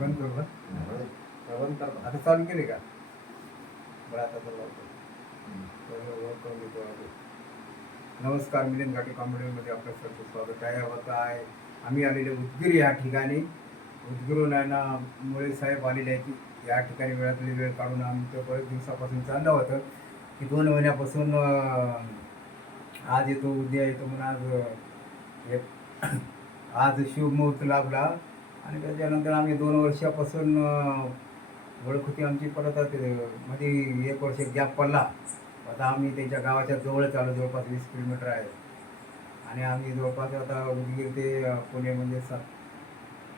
बंद करू का? बंद कर आता चालू केले का? बरं आता तर लावतो. नमस्कार मिलिंद घाटी कॉमेडीमध्ये आपलं सर्व स्वागत आहे. आता आहे आम्ही आलेले उदगीर या ठिकाणी. उदगीरून आहे ना मुळे साहेब आलेले आहेत. या ठिकाणी वेळातली वेळ काढून आमचं बरेच दिवसापासून चाललं होतं की दोन महिन्यापासून आज येतो उद्या येतो म्हणून आज आज शुभमुहूर्त लाभला. आणि त्याच्यानंतर आम्ही दोन वर्षापासून ओळख होती आमची परत मध्ये एक वर्ष गॅप पडला. आता आम्ही त्यांच्या गावाच्या जवळच आलो जवळपास वीस किलोमीटर आहे. आणि आम्ही जवळपास आता उदगीर ते पुणे म्हणजे सात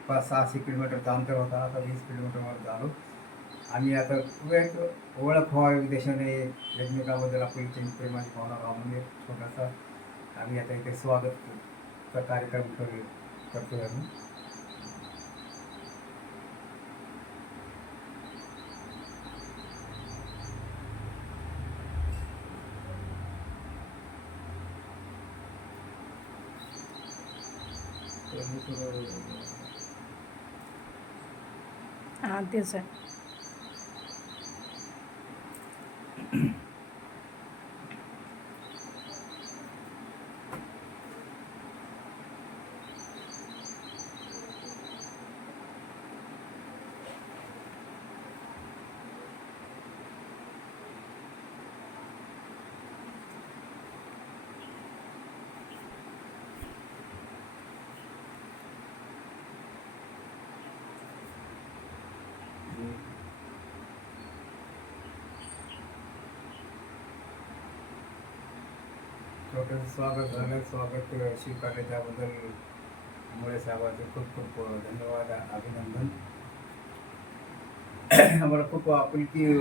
पाच सहाशे किलोमीटरचा अंतर होता. आता वीस किलोमीटरवर झालो. आम्ही आता एक ओळख व्हावी देशाने एकमेकाबद्दल आपली प्रेमाची भावना राहून म्हणजे छोटासा आम्ही आता इथे स्वागतचा कार्यक्रम करतो करतोय आम्ही. हां तेच आहे. स्वागत झालं स्वागत स्वीकारले. त्याबद्दल मुळे साहेबांचे खूप खूप धन्यवाद अभिनंदन. आम्हाला खूप आपुलकी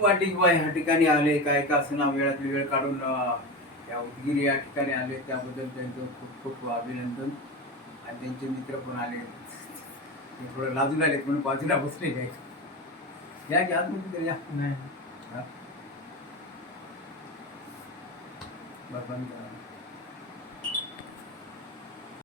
वाटी किंवा ह्या ठिकाणी आले काय का असं वेळातली वेळ काढून या उदगीर या ठिकाणी आले. त्याबद्दल त्यांचं खूप खूप अभिनंदन. आणि त्यांचे मित्र पण आले. ते थोडं लाजून आलेत म्हणून बाजूला बसलेले आहेत या की आतमध्ये तरी या नाही हा? बरं, बंद करा.